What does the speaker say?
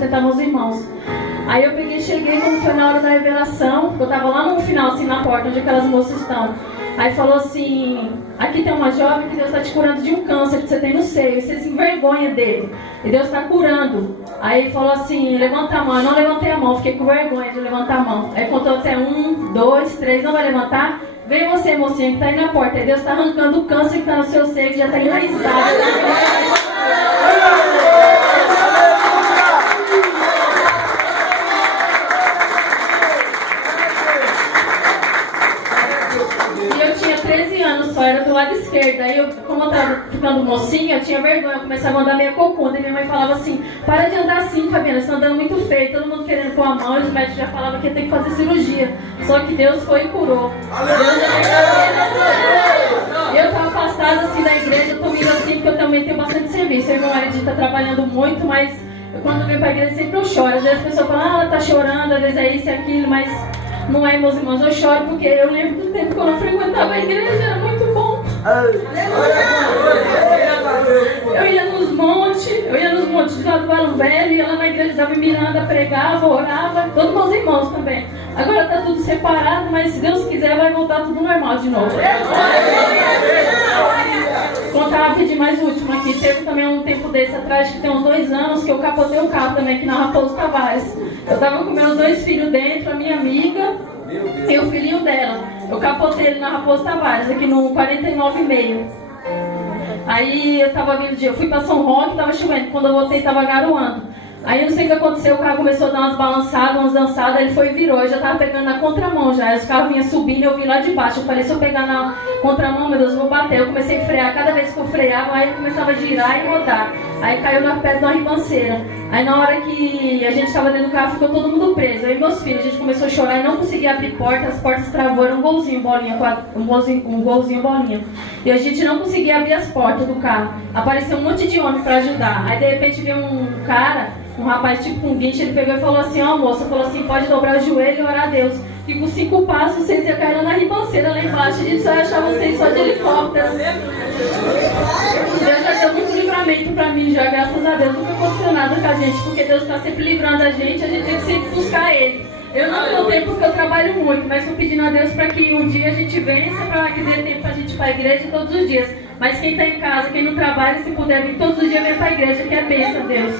sustentar meus irmãos. Aí eu peguei, cheguei, quando foi na hora da revelação, eu tava lá no final, assim, na porta, onde aquelas moças estão. Aí falou assim, aqui tem uma jovem que Deus está te curando de um câncer que você tem no seio, e você se envergonha dele, e Deus está curando. Aí falou assim, levanta a mão. Eu não levantei a mão, fiquei com vergonha de levantar a mão. Aí contou até 1, 2, 3, não vai levantar? Vem você, mocinha, que está aí na porta. Aí Deus está arrancando o câncer que está no seu seio, que já está enraizado. Só era do lado esquerdo. Aí, como eu tava ficando mocinha, eu tinha vergonha, eu comecei a andar meio cocunda. E minha mãe falava assim, para de andar assim, Fabiana, você tá andando muito feio. Todo mundo querendo pôr a mão, e os médicos já falavam que ia ter que fazer cirurgia. Só que Deus foi e curou. E eu tava afastada assim da igreja, eu tô vindo assim, porque eu também tenho bastante serviço. Eu e meu marido tá trabalhando muito, mas quando eu venho pra igreja sempre eu choro. Às vezes as pessoas falam, ela tá chorando, às vezes é isso e aquilo, mas não é, meus irmãos, eu choro porque eu lembro do tempo que eu não frequentava a igreja, era muito bom. Eu ia nos montes de lá do Valão Velho, ia lá na igreja da Miranda, pregava, orava, todos meus irmãos também. Agora tá tudo separado, mas se Deus quiser vai voltar tudo normal de novo. Contar rapidinho mais último aqui, teve também um tempo desse atrás, que tem uns 2 anos, que eu capotei um carro também aqui na Raposo Tavares. Eu tava com meus 2 filhos dentro, a minha amiga e o filhinho dela. Eu capotei ele na Raposo Tavares, aqui no 49,5. Aí eu tava vindo, eu fui pra São Roque, tava chovendo, quando eu voltei tava garoando. Aí eu não sei o que aconteceu, o carro começou a dar umas balançadas, umas dançadas, ele foi e virou, eu já tava pegando na contramão já, os carros vinham subindo, eu vi lá de baixo, eu falei, se eu pegar na contramão, meu Deus, eu vou bater. Eu comecei a frear, cada vez que eu freava, aí ele começava a girar e rodar, aí caiu na perto de uma ribanceira. Aí na hora que a gente estava dentro do carro, ficou todo mundo preso, eu e meus filhos, a gente começou a chorar e não conseguia abrir porta, as portas travou, era um golzinho, bolinha, um golzinho, bolinha. E a gente não conseguia abrir as portas do carro, apareceu um monte de homem para ajudar, aí de repente veio um cara, um rapaz tipo com guincho, ele pegou e falou assim, ó moça, falou assim, pode dobrar o joelho e orar a Deus, que com 5 passos vocês iam cair na ribanceira lá embaixo, a gente só ia achar vocês só de helicóptero. Deus já deu muito livramento pra mim já, graças a Deus, nunca aconteceu nada com a gente, porque Deus está sempre livrando a gente tem que sempre buscar Ele. Eu não tenho tempo porque eu trabalho muito, mas estou pedindo a Deus para que um dia a gente vença, para que dê tempo para a gente ir para a igreja todos os dias. Mas quem está em casa, quem não trabalha, se puder vir todos os dias, vem para a igreja, que é bênção, Deus.